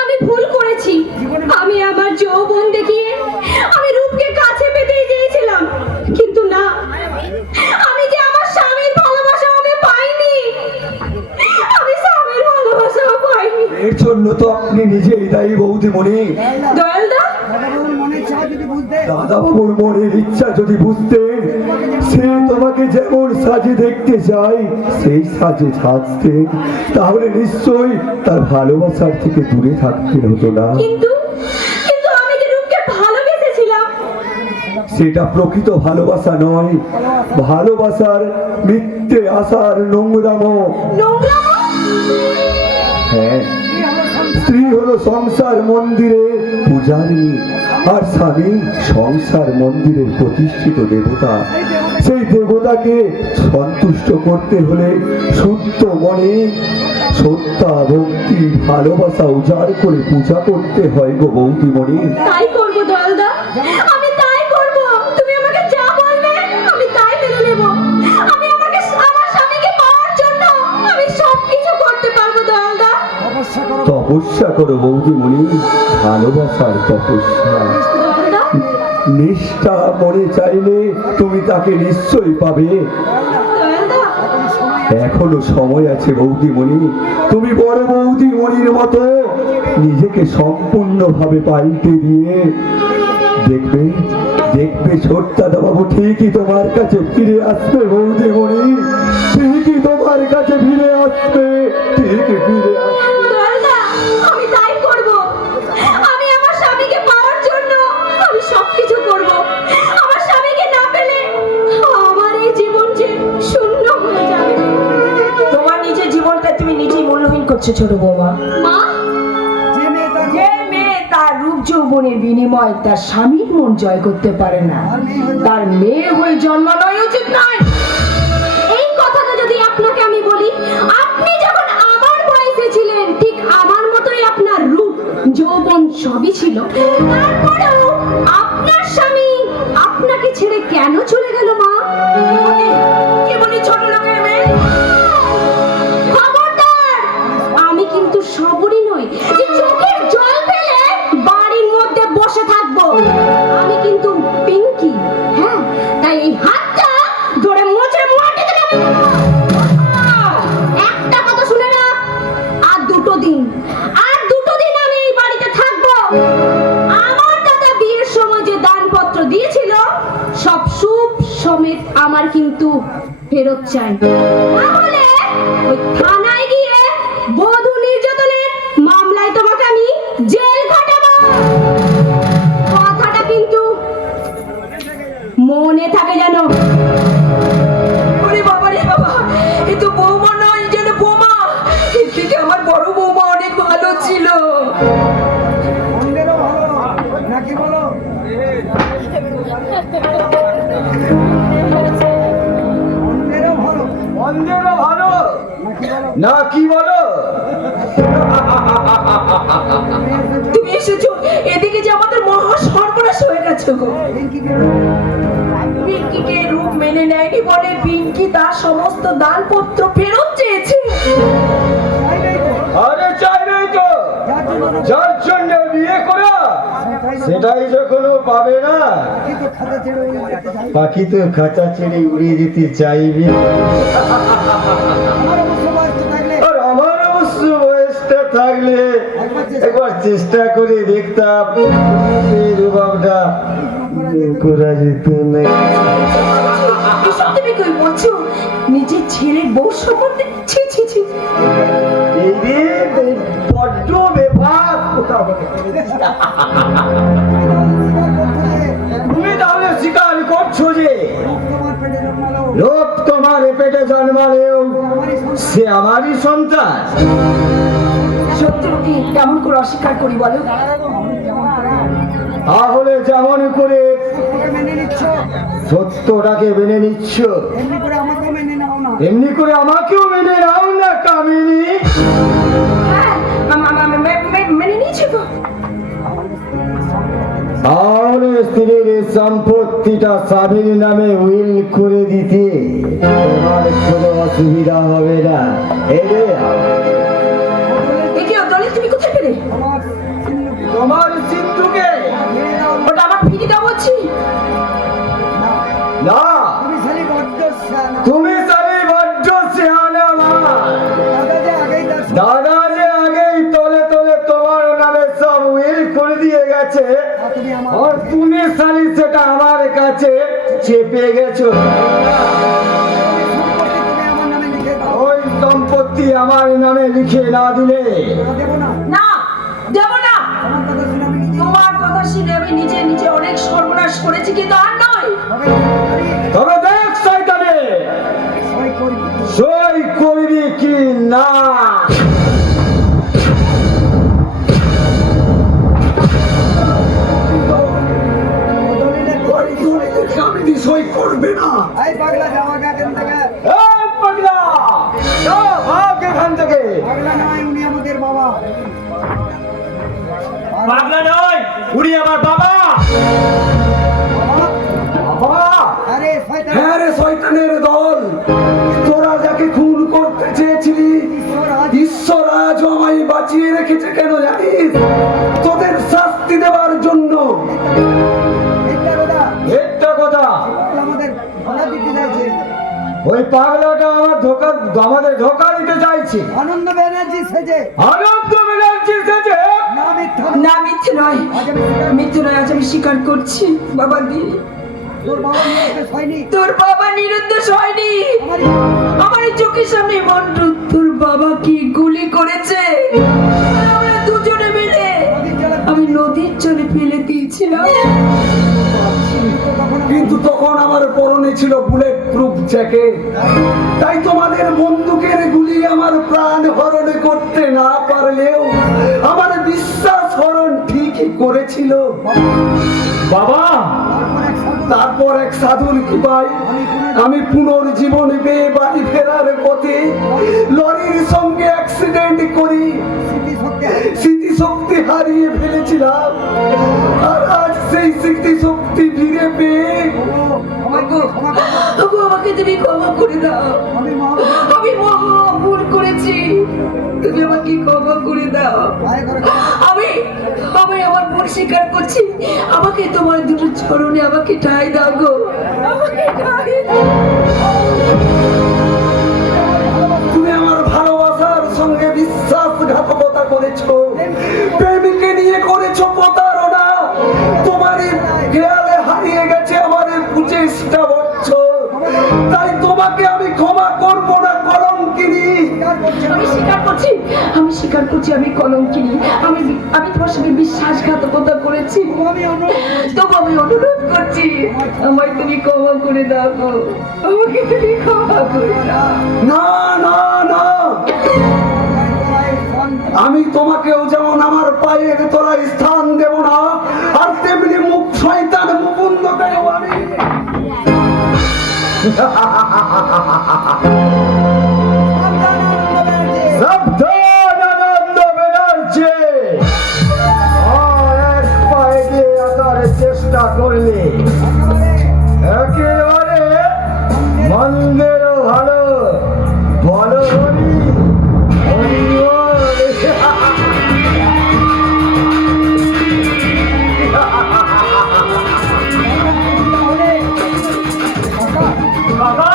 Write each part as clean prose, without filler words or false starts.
আমি ভুল করেছি। আমি আমার যৌবন দেখিয়ে আমি রূপকে কাছে পেতেই চেয়েছিলাম, কিন্তু না, আমি যে আমার স্বামীর ভালোবাসা আমি পাইনি। আমি স্বামীর ভালোবাসাও পাইনি। এর জন্য তো আপনি নিজেই দায়ী বৌদিমণি। দয়ালদা, দাদা বাবুর মনের ইচ্ছা যদি বুঝতেন, সে তোমাকে যেমন সাজে দেখতে চায় সেই সাজে সাজতেন, তাহলে নিশ্চয়ই তার ভালোবাসার থেকে দূরে থাকতে হতো না। কিন্তু কিন্তু আমি যে রূপকে ভালোবেসেছিলাম। সেটা প্রকৃত ভালোবাসা নয়, ভালোবাসার মিথ্যে আশার নোংরামো। হ্যাঁ, স্ত্রী হলো সংসার মন্দিরের পূজারী, আর স্বামী সংসার মন্দিরের প্রতিষ্ঠিত দেবতা। সেই দেবতাকে সন্তুষ্ট করতে হলে শুদ্ধ মনে শ্রদ্ধা ভক্তি ভালোবাসা উজাড় করে পূজা করতে হয় গো বৌদিমণি। তাই করবো দয়ালদা, আমি তাই করবো। তুমি আমাকে যা বলবে আমি তাই মেনে নেব। আমি আমার স্বামীকে পাওয়ার জন্য আমি সবকিছু করতে পারবো দয়ালদা। তপস্যা করো বৌদিমণি, ভালোবাসার তপস্যা। নিষ্ঠা মনে চাইলে তুমি তাকে নিশ্চয়ই পাবে। এখনো সময় আছে বৌদিমণি, তুমি বড় বৌদিমণির মতো নিজেকে সম্পূর্ণভাবে পাল্টে দিয়ে দেখবে দেখবে ছোট্ট দাদা বাবু ঠিকই তোমার কাছে ফিরে আসবে বৌদিমণি, ঠিকই তোমার কাছে ফিরে আসবে, ঠিকই ফিরে আসবে। আমি তাই করব। আমি আমার স্বামীকে পাওয়ার জন্য আমি সবকিছু করব। আমার স্বামীকে না পেলে আমার এই জীবন যে শূন্য হয়ে যাবে। তোমার নিজের জীবনটা তুমি নিজেই মূল্যহীন করছো ছোট বৌমা। মা, যে মেয়ে তার রূপ যৌবনের বিনিময়ে তার স্বামীর মন জয় করতে পারে না, তার মেয়ে হয়ে জন্মানোই উচিত নয়। এই কথাটা যদি আপনাকে আমি বলি, আপনি যখন আমার বয়সে ছিলেন ঠিক আমার মতোই আপনার রূপ যৌবন সবই ছিল, তারপরেও আপনার স্বামী আপনাকে ছেড়ে কেন চলে গেল মা? কি বলি ছোট লোকের মেয়ে? খবরদার! আমি কিন্তু সবরই নই যে চোখের জল ফেলে বাড়ির মধ্যে বসে থাকবো। আমি কিন্তু পিঙ্কি, হ্যাঁ, তাই এই হাতটা ধরে মোচড়ে মাটিতে নামিয়ে দেবো। একটা কথা শুনে না, আর দুটো দিন আমি এই বাড়িতে থাকবো। আমার দাদা বিয়ের সময় যে দানপত্র দিয়েছিল সব সুপ সমেত আমার কিন্তু ফেরত চাই, তাহলে ওই থানায় গিয়ে বধূ নির্যাতনের মামলায় তোমাকে আমি জেল খাটাবো। কথাটা কিন্তু মনে থাকে যেন। ওরে বাবা রে বাবা, এ তো বৌমা নয়, যেন বোমা। এর থেকে আমার বড় বৌমা অনেক ভালো ছিল। নাকি বলো? অন্ধেরও ভালো না কি বলো? তুমি এসেছো এদিকে যে আমাদের মহা সর্বনাশ হয়ে গেছে গো। পিঙ্কিকে রূপ মেনে নেয়নি বলে পিঙ্কি তার সমস্ত দানপত্র ফেরত চেয়েছে। আরে চাইবেই তো, যার জন্য বিয়ে করা সেটাই যখন ও পাবে না, পাখি তো খাঁচা ছেড়ে উড়িয়ে যেতে চাইবে। আর আমার অবশ্য বয়সটা থাকলে একবার চেষ্টা করে দেখতাম এই রূপটা করা যেত না। এসব তুমি কই বলছো? নিজের ছেলের বউ সম্বন্ধে ছি ছি ছি। এই রে বড্ড বেফাক কোথাও। তুমি তাহলে স্বীকার করছো যে লোক তোমার পেটে জন্মালেও সে আমারই সন্তান? সত্যি কেমন করে অস্বীকার করি বলো? তাহলে যেমন করে সত্যটাকে মেনে নিচ্ছ এমনি করে আমাকেও মেনে নাও না কামিনী। হ্যাঁ, মেনে নিয়েছি গো। তাহলে স্ত্রীর সম্পত্তিটা স্বামীর নামে উইল করে দিতে তোমার কোনো অসুবিধা হবে না। এই রে একেও আমার সিন্ধুকে তোমার সিন্ধুকে? মেরে দাও ওটা আমার ফিরি দাও বলছি। না না, তুমি শালি বড্ড শানা তুমি সালি বড্ড সিয়ানা মা। দাদা যে আগেই তার দাদা যে আগেই তলে তলে তোমার নামে সব উইল করে দিয়ে গেছে, তুমি আমার আর তুমি সালি সেটা আমার কাছে চেপে গেছো। সম্পত্তি তুমি আমার নামে লিখে দাও ওই সম্পত্তি আমার নামে লিখে না দিলে না দেবো না না, দেব না। আমার কথা শুনে আমি নিজে তোমার কথা শুনে আমি নিজে নিজে অনেক সর্বনাশ করেছি, কিন্তু আর নয়। তবে দেখ শয়তানে সই করবি সই করবি কি না। দলিলে আমি সই করবে না। এই পাগলা জামা কাকেন থেকে এই পাগলা, যাও, ভাগ এখান থেকে। পাগলা নয় উনি আমাদের বাবা পাগলা নয়, উনি আমার বাবা। বাবা, আরে শয়তান হ্যাঁ রে শয়তানের দল, তোরা যাকে খুন করতে চেয়েছিলি, ঈশ্বর আজ আমায় বাঁচিয়ে রেখেছে কেন জানিস? তোদের শাস্তি দেওয়ার জন্য। একটা কথা একটা কথা, আমাদের ধরা দিতে চাইছে ওই পাগলাটা আমাদের ধোকা দিতে চাইছে। আনন্দ ব্যানার্জি সেজে আনন্দ ব্যানার্জি সেজে না মিথ্যা না, মিথ্যে নয়, আজ আমি স্বীকার- মিথ্যে নয়, আজ আমি স্বীকার করছি। বাবা দি, তোর বাবা নিয়ে হয়নি তোর বাবা নিরুদ্দেশ হয়নি। আমারই আমার এই চোখের সামনে মন্টু তোর বাবা কি গুলি করেছে। আর আমরা দুজনে মিলে আমি নদীর জলে ফেলে দিয়েছিলাম। কিন্তু তখন আমার পরনে ছিল বুলেট প্রুফ জ্যাকেট, তাই তোমাদের বন্দুকের গুলি আমার প্রাণ হরণ করতে না পারলেও আমার বিশ্বাস হরণ ঠিকই করেছিল। বাবা, তারপর এক সাধুর কৃপায় আমি পুনর্জীবন পেয়ে বাড়ি ফেরার পথে লরির সঙ্গে অ্যাক্সিডেন্ট করি স্মৃতিশক্তি হারিয়ে ফেলেছিলাম। আর আজ সেই স্মৃতিশক্তি ফিরে পেয়ে আমাকে তুমি ক্ষমা করে দাও। আমি মা আমি মহা ভুল করেছি, তুমি আমাকে ক্ষমা করে দাও। আয় করে আমি আমি আমার ভুল স্বীকার করছি। আমাকে তোমার দুটো চরণে আমাকে ঠাঁই দাও গো, আমাকে ঠাঁই দাও। তুমি আমার ভালোবাসার সঙ্গে বিশ্বাসঘাতকতা করেছো, প্রেমিকে নিয়ে করেছো প্রতারণা। তোমারই খেয়ালে হারিয়ে গেছে আমার 25টা বছর, তাই তোমাকে আমি ক্ষমা করবো না কলঙ্কিনী। আমি স্বীকার করছি আমি কলঙ্কিনী। আমি তোমার সঙ্গে বিশ্বাসঘাতকতা করেছি। তবু আমি অনুরোধ করছি, আমায় তুমি ক্ষমা করে দাও গো, আমাকে তুমি ক্ষমা করে দাও। না না না, আমি তোমাকেও যেমন আমার পায়ের তলায় স্থান দেব না, আর তেমনি মুখ শয়তান মুকুন্দকেও আমি। সাবধান আনন্দ ব্যানার্জি, আর এক পায়ে দিয়ে আসার চেষ্টা করলে একেবারে মন্দেরও ভালো। বলো হরি হরি বল। বাবা,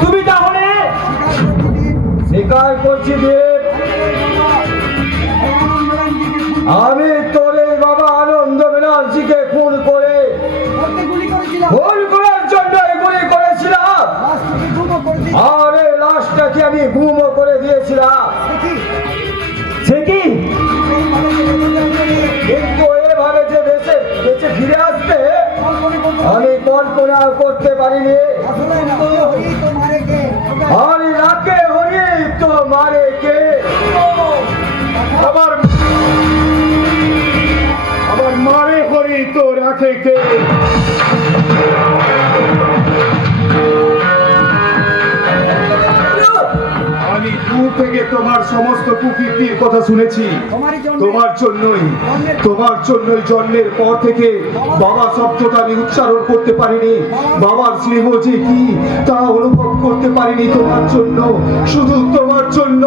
তুমি তাহলে স্বীকার করছি দেব, আমি তোর এই বাবা আনন্দ ব্যানার্জিকে খুন করে খুন করার জন্য গুলি করেছিলাম, আর এই লাশটাকে আমি গুমও করে দিয়েছিলাম। সে কি? কিন্তু এভাবে যে বেঁচে বেঁচে ফিরে আসবে আমি কল্পনা করতে পারিনি। আর রাকে হরি তো মারে কে? আমার মারে হরি তো রাখে কে? আমি দূর থেকে তোমার সমস্ত কুকীর্তির কথা শুনেছি। তোমার জন্যই জন্মের পর থেকে বাবা শব্দটা আমি উচ্চারণ করতে পারিনি। বাবার স্নেহ যে কি তা অনুভব করতে পারিনি তোমার জন্য, শুধু তোমার জন্য।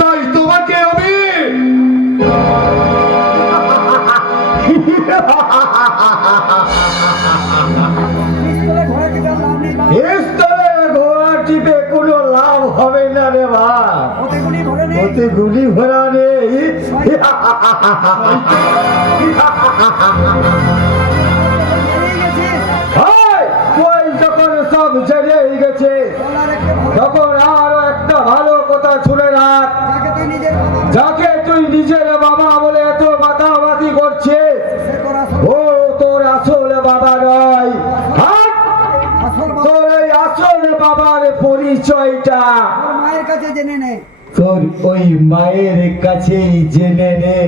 তাই তোমাকে আমি হবে না রে মা, ওতে গুলি ভরে নেই। ওতে গুলি ভরা নেই। বেরিয়ে গেছিস। হায়, ওই যখন সব জেনেই গেছে, বলার একটা ভালো তখন আরো একটা ভালো কথা শুনে রাখ। যাকে তুই নিজের বাবা যাকে তুই নিজের বাবা বলে এত মাতামাতি করছিস, সে তোর আসল ও তোর আসল বাবা নয়। হাট! আসল বাবা তোর এই আসল বাবার পরিচয়টা তোর মায়ের কাছে জেনে নে। তোর ওই মায়ের কাছেই জেনে নে।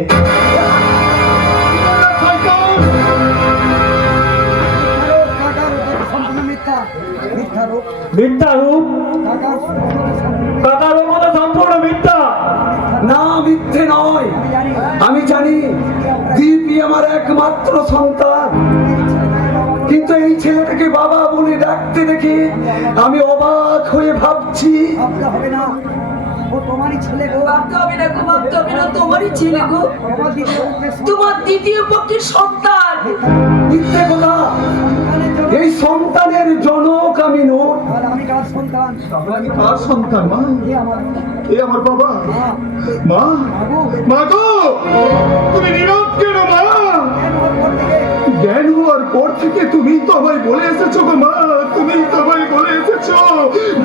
কাকার সম্পূর্ণ মিথ্যা। মিথ্যা রূপ মিথ্যা রূপ, কাকার সম্পূর্ণ কাকার মতো সম্পূর্ণ মিথ্যা। না, মিথ্যে নয়। আমি জানি আমি জানি দীপই আমার একমাত্র সন্তান, কিন্তু এই ছেলেটাকে বাবা বলে ডাকতে দেখে আমি অবাক হয়ে ভাবছি, ভাবতে হবে না, ও তোমারই ছেলে গো। ভাবতে হবে না গো, ভাবতে হবে না, তোমারই ছেলে গো, তোমার দ্বিতীয় পক্ষের তোমার দ্বিতীয় পক্ষের সন্তান। মিথ্যে কথা। সন্তানের জন্য এই সন্তানের জনক আমি নই। আর আমি কার সন্তান? কার সন্তান মা? এ আমার এ আমার বাবা। মা। মা, বাবু মা গো, তুমি নীরব কেন মা? কেন ওর পর থেকে জ্ঞান হওয়ার পর থেকে তুমি তো আমায় বলে এসেছো গো মা, তুমি তো আমায় বলে এসেছো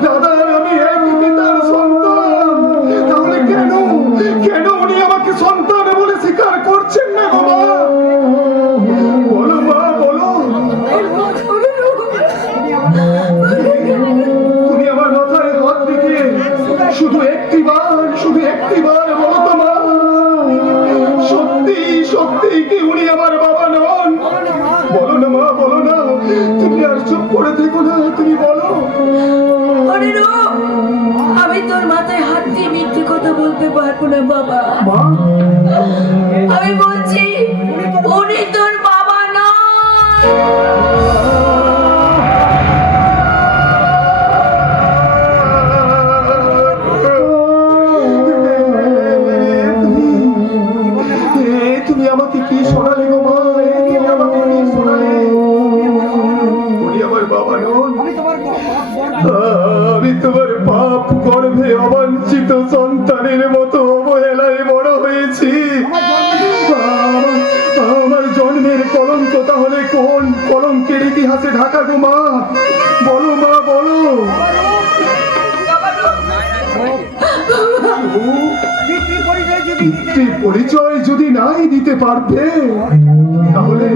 দাদা আমি এক পিতার সন্তান। তাহলে কেন কেন উনি আমাকে সন্তান বলে স্বীকার করছেন না গো মা? বলো মা, বলো। তুমি আমার মাথায় হাত রেখে শুধু একটিবার বলো তো মা, সত্যি সত্যি কি উনি আমার বাবা নন? বলো না মা, বলো না, তুমি আর চুপ করে থেকো না, তুমি বলো। অনিরূপ, আমি তোর মাথায় হাত দিয়ে মিথ্যে কথা বলতে পারবো না বাবা। মা, আমি বলছি উনি তোর বাবা নয়। তুমি আমাকে কি শোনালে গো মা? তুমি আমাকে কি শোনালে? উনি আমার বাবা নন। আমি তোমার আমি তোমার পাপ গর্ভে অবাঞ্ছিত সন্তানের মতো অবহেলায় বড় হয়েছি। আমার জন্মের কলঙ্ক তাহলে কোন কলঙ্কের ইতিহাসে ঢাকা গো মা? বলো মা, বলো। পিতৃ পরিচয় যদি পিতৃ পরিচয় যদি নাই দিতে পারতে, তাহলে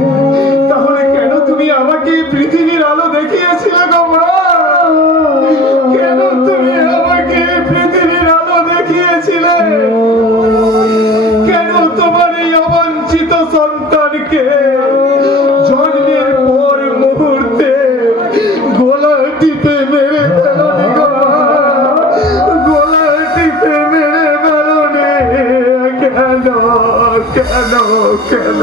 তাহলে কেন তুমি আমাকে পৃথিবীর আলো দেখিয়েছিলে গো মা? কেন তুমি আমাকে পৃথিবীর আলো দেখিয়েছিলে? কেন তোমার এই অবাঞ্ছিত সন্তানকে জন্মের পর মুহূর্তে গলা টিপে মেরে ফেলনি গো মা? গলা টিপে মেরে ফেলনি কেন? কেন? কেন?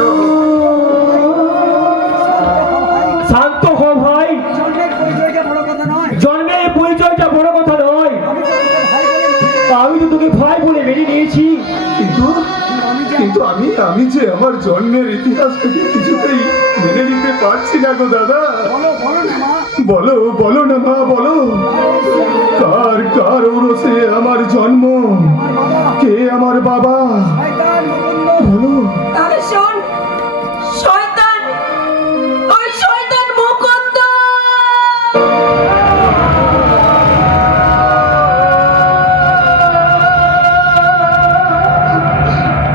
শান্ত হো ভাই, জন্মের পরিচয়টা বড় কথা নয়। জন্মের পরিচয়টা বড় কথা নয়। আমি তো তোকে ভাই বলে আমি তো তোকে ভাই বলে মেনে মেনে নিয়েছি, কিন্তু আমি যে কিন্তু আমি যে আমার জন্মের ইতিহাসটাকে কিছুতেই মেনে নিতে পারছি না গো দাদা। বলো না মা। বলো, বলো না মা, বলো। কার কার ওরসে আমার জন্ম? আমার বাবা কে আমার বাবা? শয়তান মুকুন্দ। বলো। তাহলে শোন, শয়তান, ওই শয়তান মুকুন্দ।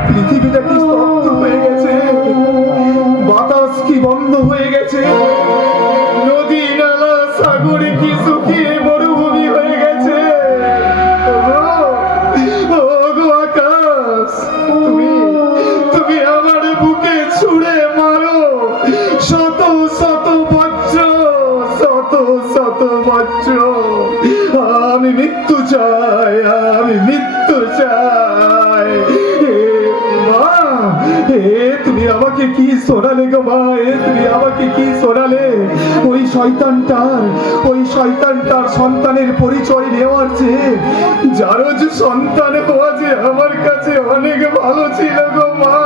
পৃথিবীটা কি স্তব্ধ হয়ে গেছে, বাতাস কি বন্ধ হয়ে গেছে, নদী নালা সাগরে কি শুকিয়ে মরুভূমি হয়ে গেছে। ওগো আকাশ, তুমি তুমি আমার বুকে ছুঁড়ে মারো শত শত বজ্র, শত শত বজ্র। আমি মৃত্যু চাই, আমি মৃত্যু চাই। মা, তুমি আমাকে কি শোনালে গো মা? তুমি আমাকে কি শোনালে? ওই শয়তানটার সন্তানের পরিচয় নেওয়ার চেয়ে যারও যে সন্তান হওয়া যে আমার কাছে অনেক ভালো ছিল গো মা,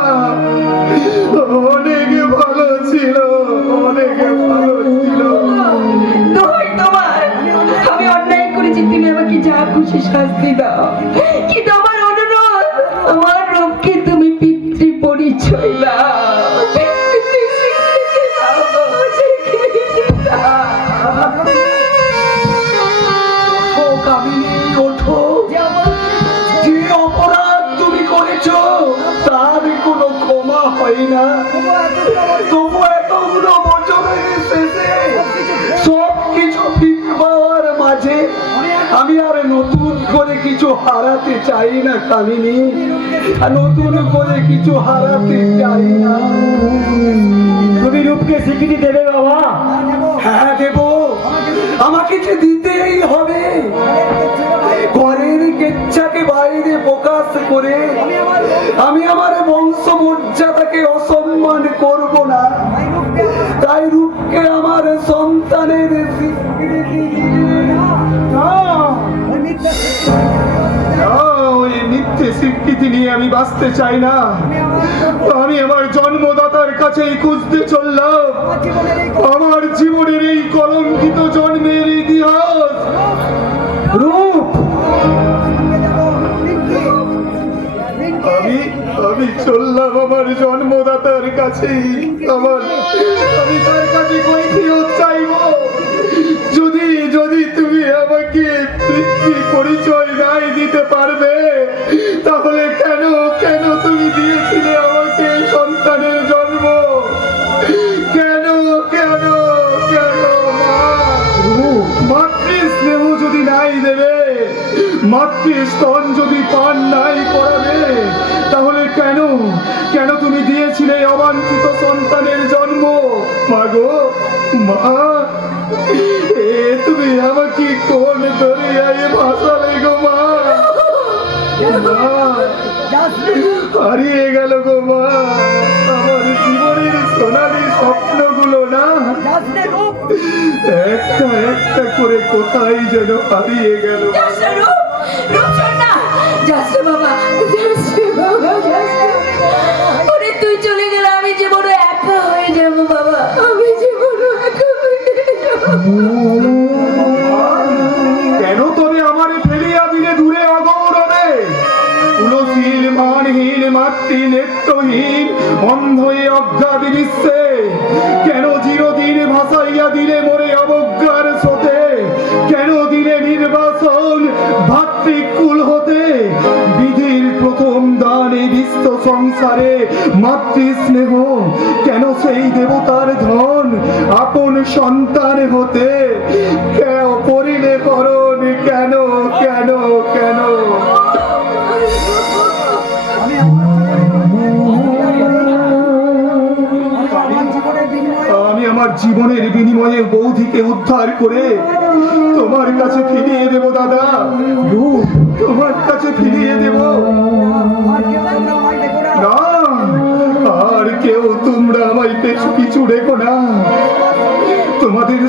অনেক ভালো ছিল, অনেক ভালো ছিল। দোহাই তোমার, আমি অন্যায় করেছি, তুমি আমাকে যা খুশি শাস্তি দাও, কিন্তু আমার অনুরোধ, আমার রূপকে তুমি পিতৃ পরিচয় দাও, পিতৃ স্বীকৃতি দাও, স্বীকৃতি দাও। ওঠো কামিনী, ওঠো। যে অপরাধ তুমি করেছো তার কোনো ক্ষমা হয় না। তবু এতগুলো বছরের শেষে সবকিছু ঠিক পাওয়ার মাঝে আমি আর নতুন করে কিছু হারাতে চাই না কামিনী, আর নতুন করে কিছু হারাতে চাই না। তুমি রূপকে স্বীকৃতি দেবে বাবা? হ্যাঁ দেব, আমাকে যে দিতেই হবে। ঘরের কেচ্ছাকে বাইরে প্রকাশ করে আমি আমার বংশ মর্যাদাকে অসম্মান করব না। তাই রূপকে আমার সন্তানের স্বীকৃতি দিয়ে না, ওই মিথ্যে স্বীকৃতি নিয়ে আমি বাঁচতে চাই না। আমি আমার জন্মদাতার কাছেই খুঁজতে চললাম আমার জীবনের এই কলঙ্কিত জন্মের ইতিহাস। রূপ, আমি চললাম আমার জন্মদাতার কাছেই। আমি তার কাছে কৈফিয়ত চাইব। যদি তুমি আমাকে পিতৃ পরিচয় নাই দিতে পারবে, তাহলে কেন তুমি দিয়েছিলে আমাকে সন্তানের জন্ম? কেন মাতৃ স্নেহ যদি নাই দেবে, মাতৃ স্তন যদি পান নাই করাবে, তাহলে কেন তুমি দিয়েছিলে অবাঞ্ছিত সন্তানের জন্ম? মা গো মা, তুমি আমাকে কোন দরিয়ায় ভাসালে গো মা? হারিয়ে গেল গো মা আমার জীবনের সোনালী স্বপ্নগুলো না, একটা করে কোথায় যেন হারিয়ে গেল। তুই চলে গেলে আমি যে বড় একা হয়ে যাবো বাবা, আমি যে বড় একা হয়ে যাবো। কেন তবে আমার ফেলিয়া দিলে দূরে অগৌরবে? তুলসীর মানহীন মাতৃ নেত্রহীন অন্ধ এ অজ্ঞাতি বিশ্বে কেন চিরদিন ভাসাইয়া দিলে মোরে অবজ্ঞার স্রোতে? কেন দিলে নির্বাসন ভাতৃকুল হতে? বিধির প্রথম দানে বিশ্ব সংসারে মাতৃ স্নেহ, কেন সেই দেবতার ধন আপন সন্তান হতে? কেন করিলে করণ? কেন? আমি আমার জীবনের বিনিময়ে বৌদিকে উদ্ধার করে তোমার কাছে ফিরিয়ে দেব দাদা, তোমার কাছে ফিরিয়ে দেব। না, আর কেউ তোমরা আমায় পিছু রেখো না। তোমাদের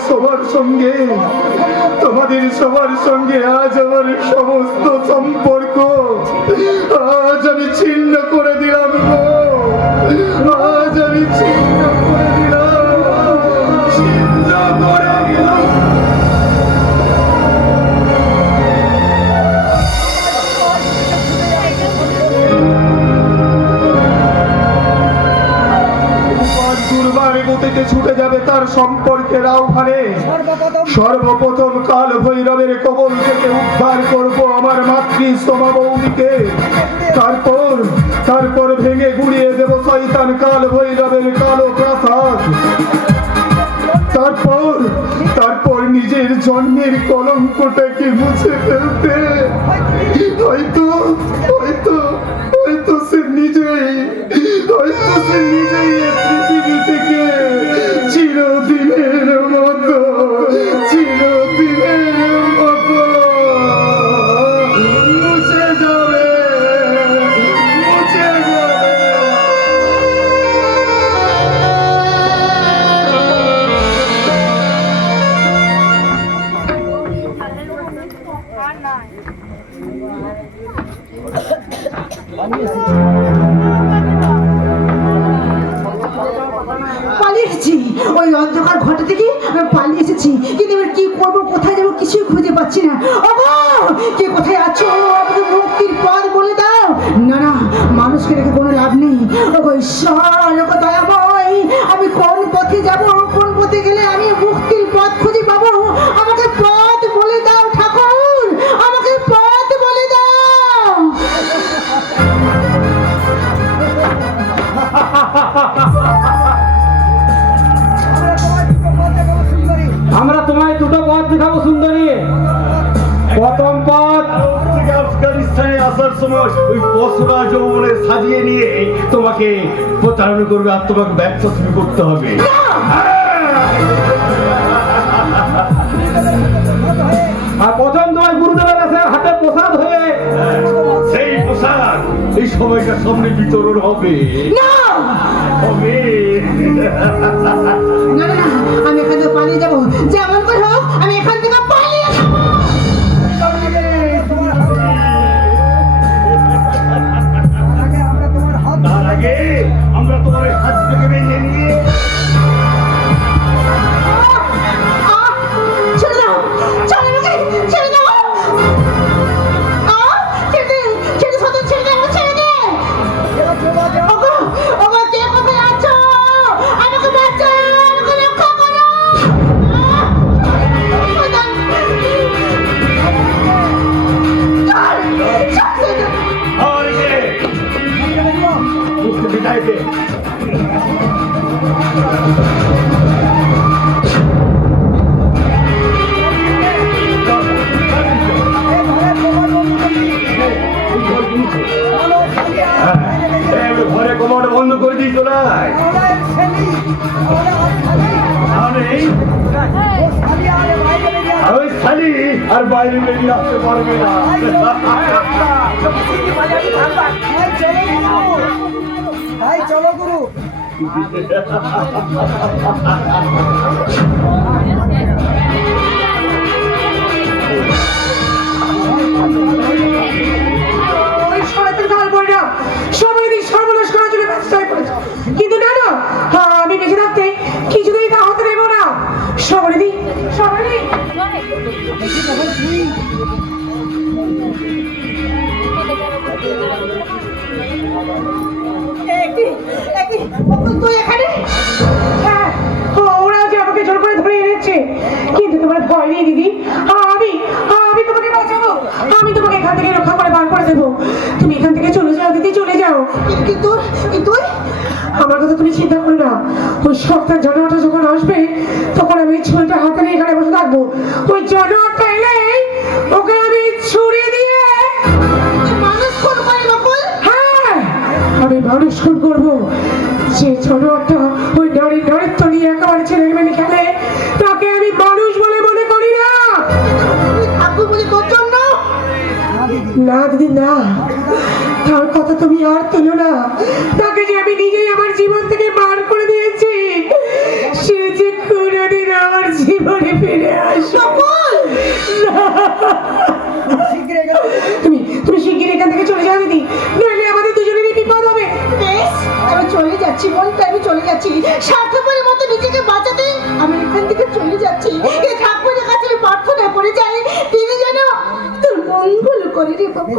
সবার সঙ্গে আজ আমার সমস্ত সম্পর্ক আজ আমি ছিন্ন করে দিলাম গো, আজ আমি ছিন্ন করে দিলাম। দুর্বারে গতিতে ছুটে যাবে তার সম্পর্কের আহ্বানে। সর্বপ্রথম কাল ভৈরবের কবল থেকে উদ্ধার করব আমার মাতৃ সোমা বৌদিকে। তারপর ভেঙে গুড়িয়ে দেব শয়তান কাল ভৈরবের কালো প্রাসাদ। তারপর নিজের জন্মের কলঙ্কটাকে মুছে ফেলতে হয়তো সে নিজেই পৃথিবী থেকে চিরদিনের মতো মুছে যাবে। পালিয়ে এসেছি, ওই অন্ধকার ঘটা থেকে আমি পালিয়ে এসেছি, কিন্তু এবার কি করবো, কোথায় যাবো কিছুই খুঁজে পাচ্ছি না। ওগো কে কোথায় আছো? আমাকে মুক্তির পথ বলে দাও। না না, মানুষকে রেখে কোনো লাভ নেই। ওগো ঈশ্বর, ওগো দয়াময়, আমি কোন পথে যাব? কোন পথে গেলে আমি মুক্তির পথ খুঁজে পাবো? আমাকে পথ বলে দাও ঠাকুর, আমাকে পথ বলে দাও। আমরা তোমায় দুটো পথ দেখাবো সুন্দরী। প্রথম পথ, থেকে আফগানিস্তানে আসার সময় ওই পশুরা যৌবনে সাজিয়ে নিয়ে তোমাকে প্রতারণা করবে আর তোমাকে ব্যবসা শুরু করতে হবে। আর প্রথম তোমার গুরুদেবের কাছে হাতে প্রসাদ হয়ে সেই পোশাক এই সময়টার সামনে বিতরণ হবে। না হবে। না না, আমি এখান থেকে পালিয়ে যাবো। যেমন করে হোক আমি এখান থেকে পালিয়ে যাবো। তার আগে আমরা তোমার এই হাত থেকে বেঁধে নিয়ে ছেড়ে দাও, ছেড়ে আমাকে, ছেড়ে দাও। ছেড়ে দে, ছেড়ে দে, সত্যি ছেড়ে দে, আমাকে ছেড়ে দে। ওগো, ওগো, কে কোথায় আছো? আমাকে বাঁচাও, আমাকে রক্ষা করো। আর কে মুক্তি বিদায় দে। ঘরে কমান্ড বন্ধ করে দিই তোরাই। ওই শালি আর বাইরে বেরিয়ে আসতে পারবে না। চলো গুরু। ওই শয়তান কাল বইরা সবাই দিক সর্বনাশ করার জন্য ব্যস্ত হয়ে পড়েছে। কিন্তু না না, আমি বেঁচে থাকতে কিছুতেই তা হতে দেবো না। সবাই দিক, সবাই দিক। তুই এখানে? হ্যাঁ, ওরা যে আমাকে জোর করে ধরে এনেছে, কিন্তু তোমার ভয় নেই দিদি। আমি আমি তোমাকে বাঁচাবো, আমি তোমাকে এখান থেকে রক্ষা করে বার করে দেবো। তুমি এখান থেকে চলে যাও দিদি, চলে যাও। কিন্তু তুই আমার কথা তুমি চিন্তা করো না। ওই সপ্তাহ জানোয়ারটা যখন আসবে তখন আমি ছোলটা হাতে নিয়ে এখানে বসে থাকবো। ওই জানোয়ারটা এলে ওকে আমি ছুরি দিয়ে মানুষ খুন করে বকুল। হ্যাঁ, আমি মানুষ খুন করবো। যে জানোয়ারটা ওই নারীর নারীত্ব নিয়ে একেবারে ছেলেমেয়ে খেলে, তাকে আমি মানুষ বলে মনে করি না। ঠাকুর বলে তোর জন্য না দিদি, না, তার কথা তুমি আর তোলো না। তাকে যে আমি নিজেই আমার জীবন থেকে বার করে দিয়েছি, সে যে কোনোদিন আমার জীবনে ফিরে আসবে না। তুমি শিগগির এখান থেকে চলে যাও দিদি, নইলে আমাদের দুজনেরই বিপদ হবে। বেশ, আমি চলে যাচ্ছি বলতে, আমি চলে যাচ্ছি। স্বার্থপরের মতো নিজেকে বাঁচাতে আমি এখান থেকে চলে যাচ্ছি। এই ঠাকুরের কাছে প্রার্থনা করে যাই, তিনি যেন তোর মঙ্গল করে রে বাবা,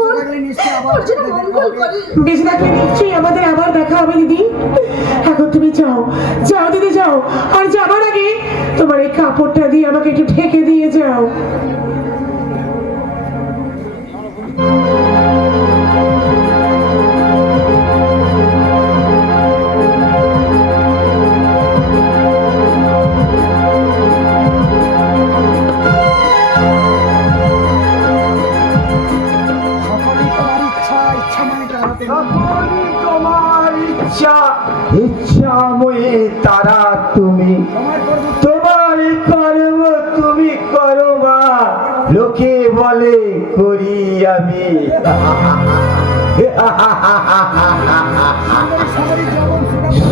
তোর যেন মঙ্গল করে। বেঁচে থাকলে নিশ্চয়ই আমাদের আবার দেখা হবে দিদি। এখন তুমি যাও, যাও দিদি যাও। আর যাবার আগে তোমার এই কাপড়টা দিয়ে আমাকে একটু ঢেকে দিয়ে যাও। তোমার ইচ্ছাময়ী তারা তুমি, তোমার কর্ম তুমি করো মা, লোকে বলে করি আমি।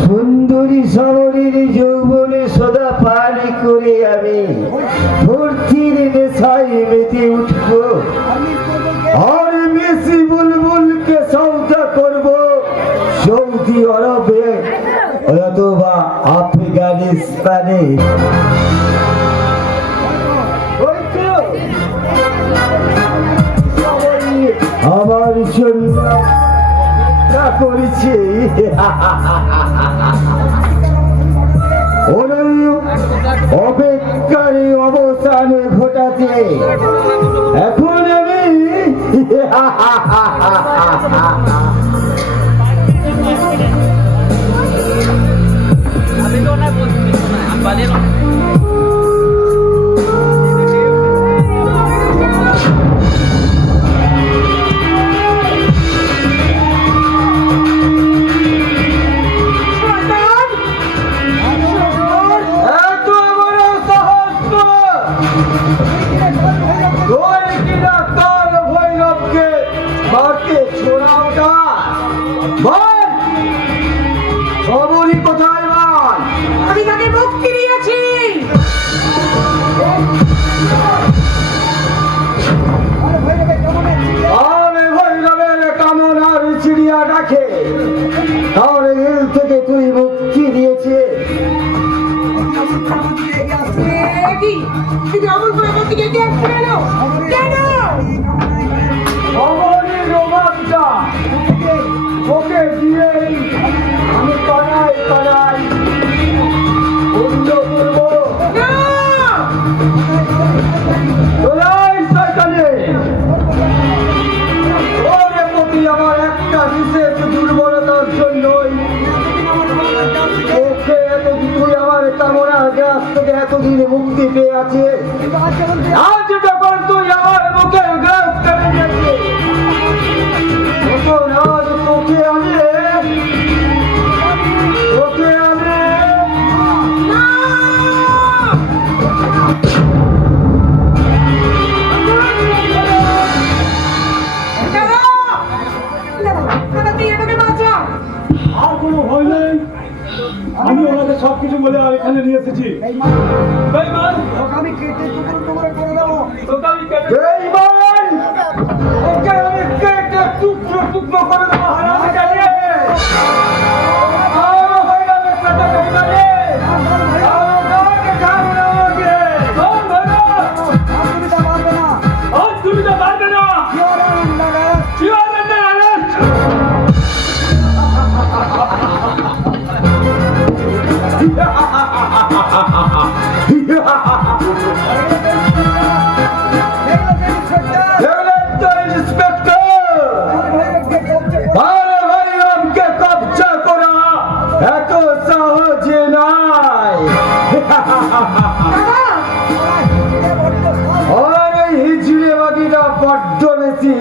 সুন্দরী শহরের যৌবনে সদা পানি করে আমি ভর্তির নেশায় মেতে উঠবো, আর মেসি বুলবুলকে সৌদা করবো সৌদি আরবে অথবা আফগানিস্তানে। ওই তো জন্য তা করেছি। অপেক্ষার অবসানে ঘটাতে এখন আমি এত বড় সাহস তোর কিনা তোর ভৈরবকে মারতে ছোড়াওটা বল, খবরই কোথায় বল? আমি তাকে মুক্তি দিয়েছি। আমি ভৈরবের কামনার চিড়িয়া ডাকে তার হিল থেকে তুই মুক্তি দিয়েছে। এ কি? তুমি অমন করে আমার দিকে এগিয়ে আসছো কেন? কেন? খবরই রোমাঞ্চটা ওকে দিয়ে আমি পালাই পালাই বন্ধ করবো। না! তোলাই শয়তানে, ওরে প্রতি আমার একটা বিশেষ দুর্বলতার জন্যই ওকে তুই আমার কামনার গ্রাস থেকে এতদিন মুক্তি পেয়ে আছে। আজ যখন তুই আমার মুখের গ্রাস করে নিয়েছে তখন আজ তোকে আমি আর কোনো ভয় নেই, আমি ওনাকে সবকিছু বলে আর এখানে নিয়ে এসেছি। বেঈমান, আমি কেটে টুকরো টুকরো করে দেবো। তোকে আমি কেটে- বেঈমান, ওকে আমি কেটে টুকরো টুকরো করে দেবো হারামজাদে। আর হইলামের সাথে বেঈমানে, আমাকে ছাড়ো না আমাকে। শোন ভাইরা, তুমি তো পারবে না। আজ তুমি তো পারবে না। You're under arrest. You are under arrest. দেখলেন তো ইন্সপেক্টর, আর ভৈরবকে কবজা করা এত সহজে নয়। আর এই হিজড়ে বাকিটা বড্ড বেশি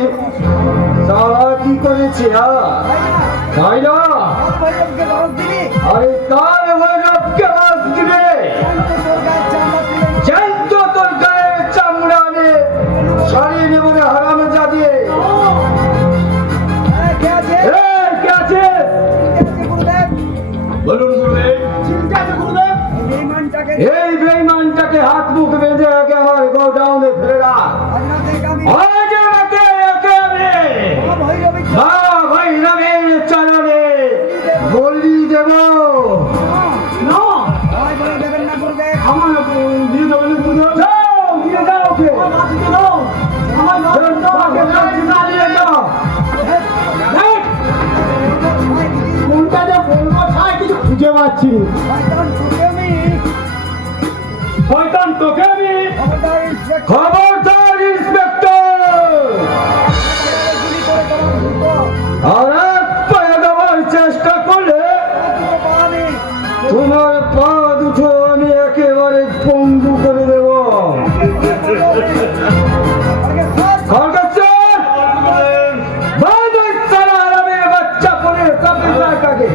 চালাকি করেছে, তাই না? আরে তার ভৈরবকে বাস দিবে, জ্যান্ত তোর গায়ে চামড়া নে সারিয়ে নেব রে হারামজাদে। কে আছে? বলুন গুরুদেব। এই বেঈমানটাকে হাত মুখ বেঁধে একে আমার গোডাউনে ফেলে রাখ। আজ রাতে একে আমি ভৈরবের চরণে বলি দেব। না, আমার দিয়ে দেবেন গুরুদেব। যাও, নিয়ে যাও ওকে। মাটিতে দাও। আমার যাও, তোমাকে কাছে চালিয়ে যাও। দেখ, কোনটা যে বলবো ছাই কিছু খুঁজে পাচ্ছি না। শয়তান, তোকে আমি খবরদার ইন্সপেক্টর, আর এক পায়ে দেওয়ার চেষ্টা করলে তোমার পা দুটো আমি একেবারে পঙ্গু করে দেব। খড়গস্বর, বাঁধ ওই সারা আরামের বাচ্চা করে কাপিলাটাকে।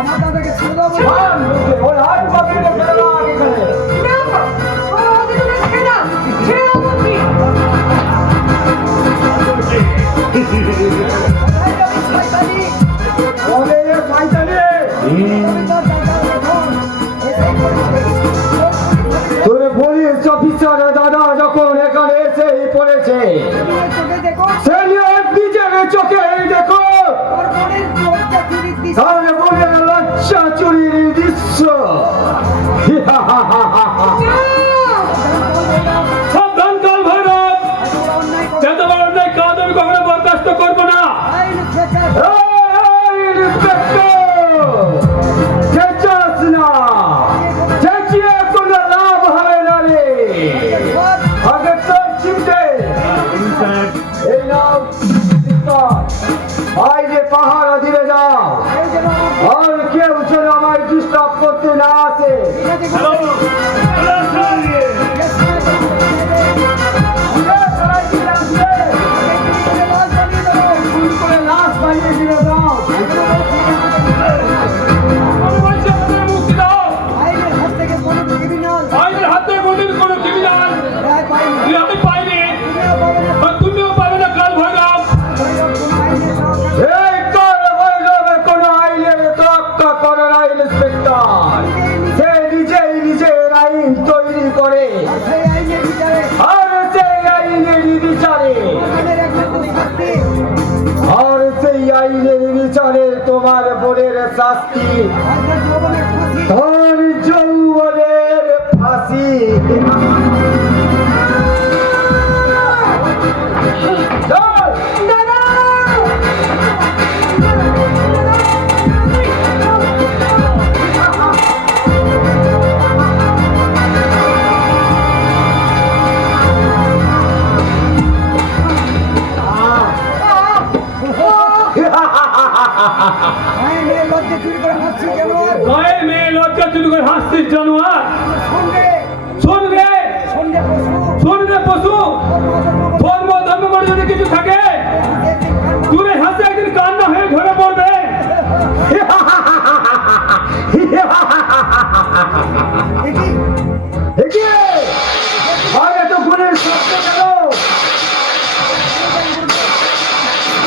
আমার দাদাকে ছেড়ে দেবো। ওই হাত পাকিয়ে ফেলে দাও এখানে। না! আমাকে তুমি ছেড়ে দাও! ছেড়ে দাও বলছি! ওরে শয়তানি, আমি তার দাদা এখন এসে করেছে। পাহারা দিবে যাও, এই যেন আমার আর কেউ যেন আমায় ডিস্টার্ব করতে না আসে। ঠিক আছে, ঠিক আছে। ভুল করে লাশ বানিয়ে দিবে যাও। আইনের হাত থেকে কোনো ক্রিমিনাল রেহাই পায়নি। তুমিও পাবে না। কোনো আইনের সহকারে এই কাল ভৈরবে কোনো আইনের তোয়াক্কা করে না ইন্সপেক্টর। সে নিজের আইন তৈরি করে, সেই আইনের বিচারে আর সেই আইনেরই বিচারে, আমাদের একমাত্র শাস্তি আর সেই আইনের বিচারে তোমার বোনের শাস্তি, আমাদের যৌবনের ফাঁসি। তোর যৌবনের ফাঁসি। চল! আইনের লজ্জা চুরি করে হাসছি কেন আর? গায়ে মেয়ে লজ্জা চুরি করে হাসছিস জানোয়ার? সঙ্গে শুনবে সঙ্গে পশু শুনবে পশু, ধর্ম ধর্ম করে যদি কিছু থাকে দূরে হাসে একদিন কান্না হয়ে ধরে পড়বে। দেখি এগিয়ে! আরে তো গুণের শব্দ কেন?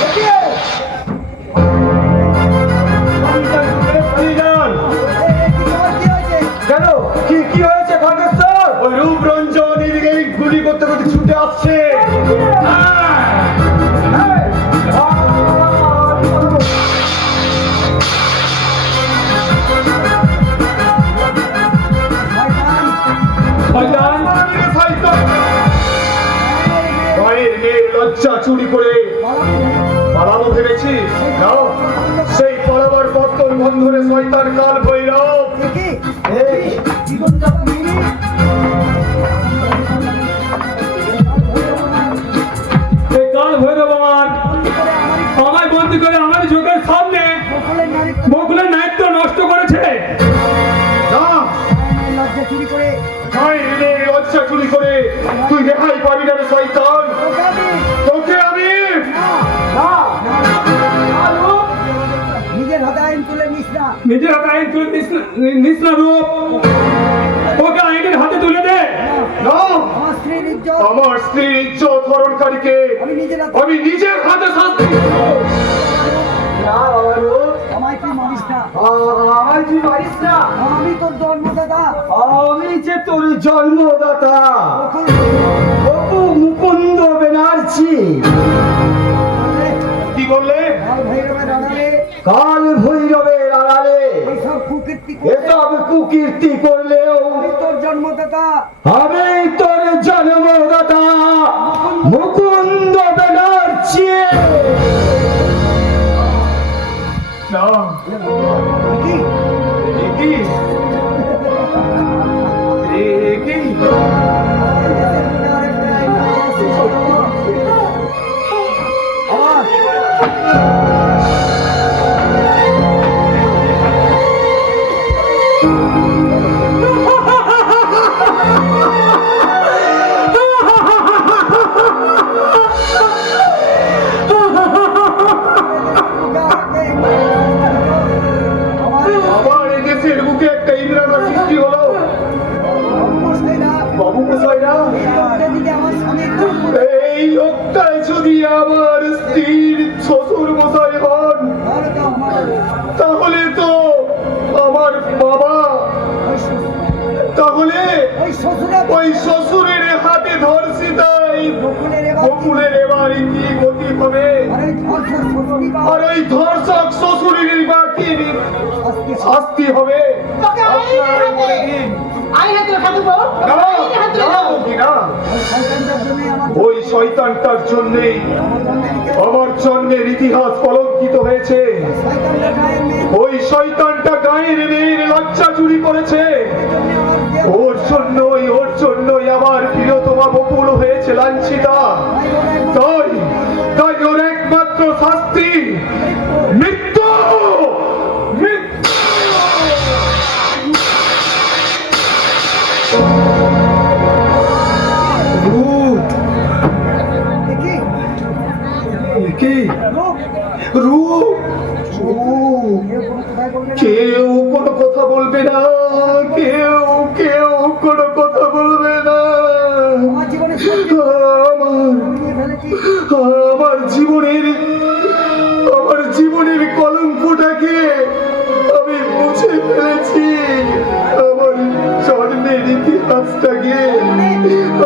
এগিয়ে! তোমার কি হয়েছে? কেন? কি হয়েছে খন্ডেশ্বর? ওই রূপরঞ্জন এদিকে গুলি করতে করতে ছুটে আসছে। শয়তান, গায়ের মেয়ের লজ্জা চুরি করে পালাবো ভেবেছিস? না, সেই পালাবার পত্তর বন্ধনে শয়তান কাল ভৈরব। দেখি এই, জীবনযাপন মিনি এই কাল ভৈরব আমার আমায় বন্দি করে আমার চোখের সামনে সকলের নারীত্ব বকুলের নায়িত্ব নষ্ট করেছে। না, আইনের লজ্জা চুরি করে গায়ের মেয়ের লজ্জা চুরি করে তুই রেহাই পাবি না রে শয়তান। তোকে আমি তোকে আমি না, আলো! নিজের হাতে আইন তুলে নিস না। নিজের হাতে আইন তুলে নিস না রূপ, ওকে আইনের হাতে তুলে দে। না, আমার স্ত্রীর ইজ্জত আমার স্ত্রীর ইজ্জত হরণকারীকে আমি নিজের হাতে আমি নিজের হাতে শাস্তি দেব। না, বাবারু, আমায় তুই মানিস না। আমায় তুই পারিস না। আমি তোর জন্মদাতা আমি যে তোর জন্মদাতা অপু মুকুন্দ ব্যানার্জি। কি বললে? কাল ভৈরবের আড়ালে কাল ভৈরবের আড়ালে এইসব কুকীর্তি করে এসব কুকীর্তি করলেও আমি তোর জন্মদাতা আমি তোর জন্মদাতা মুকুন্দ ব্যানার্জি। না, কি কি? কি? আমার এই দেশের বুকে একটা ইন্দ্রাণা সৃষ্টি হলো। বাবু মশাইরা, এই লোকটাই যদি আমার স্ত্রীর শ্বশুর মশাই হন, তাহলে তো আমার বাবা, তাহলে ওই শ্বশুরের হাতে ধর্ষিতাই বকুলের এবার কি গতি হবে? আর ওই ধর্ষক শ্বশুরের বা কি শাস্তি হবে? আপনারাই বলে দিন। না, ওই শয়তানটার জন্যেই আমার জন্মের ইতিহাস কলঙ্কিত হয়েছে। ওই শয়তানটা গায়ের মেয়ের লজ্জা চুরি করেছে। ওর জন্যই আমার প্রিয়তমা বকুল হয়েছে লাঞ্ছিতা। তাই ওর একমাত্র একমাত্র শাস্তি মৃত্যু। মৃত্যু। কি রূপ, কেউ কোনো কথা বলবে না, কেউ কেউ কোনো কথা বলবে না। আমার জীবনের কলঙ্কটাকে আমি মুছে ফেলেছি। আমার জন্মের ইতিহাসটাকে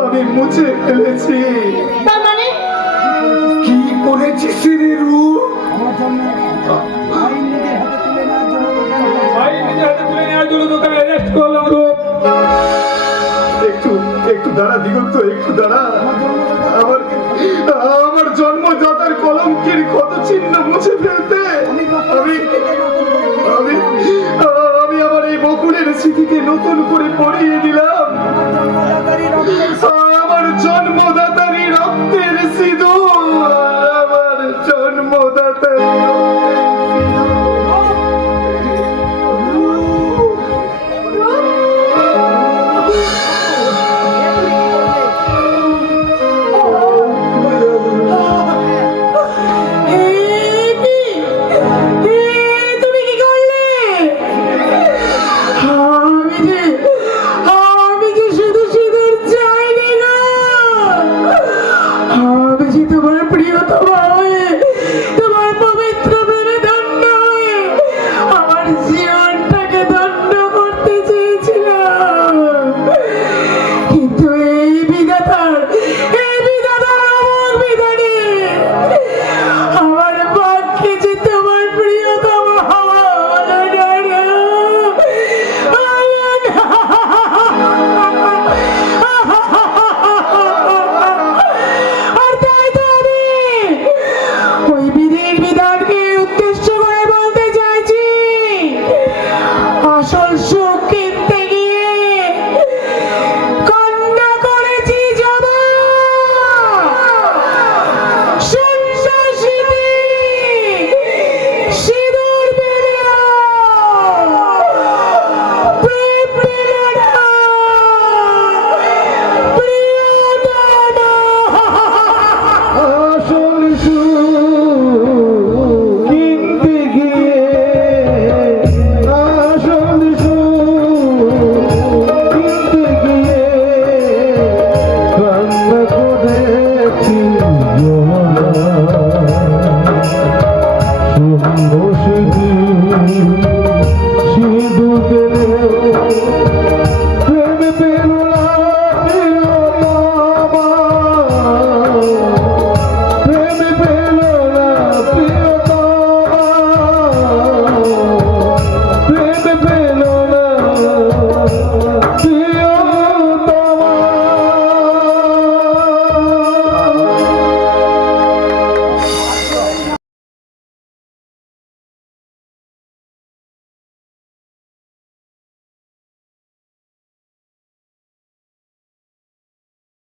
আমি মুছে ফেলেছি। তার মানে কি করেছিস রে রূপ? আইন নিজের হাতে তুলে নেওয়ার জন্য তোকে অ্যারেস্ট করলাম রূপ। একটু একটু দাঁড়া দিগন্ত, একটু দাঁড়া। আমার জন্মদাতার কলঙ্কের ক্ষত চিহ্ন মুছে ফেলতে আমি আমি আমি আমার এই বকুলের স্মৃতিকে নতুন করে পড়িয়ে দিলাম। আমার জন্মদাতারই রক্তের সিঁদুর, আমার জন্মদাতারই তুমি কি করলে? আমি যে শুধু সিঁদুর চাইনি না, আমি যে তোমার প্রিয়তমা হয়ে, তোমার পবিত্র প্রেমে ধন্য হয়ে আমার জীবনটাকে ধন্য করতে চেয়েছিলাম। কিন্তু এই বিধাতার অমোঘ বিধানে আমার ভাগ্যে যে তোমার প্রিয়তম হওয়া হলো না রে। আর তাই তো আমি ওই বিধির বিধানকে উদ্দেশ্য করে বলতে চাইছি, আসল সুখ কিনতে গিয়ে কান্না করেছি জবা। সন্ন্যাসিনী সিঁদুর পেল না, প্রেম পেল না, প্রিয়তমা। আসল সুখ কিনতে গিয়ে, আসল সুখ কিনতে গিয়ে কান্না করেছি সিঁদুর পেলেও প্রেম পেল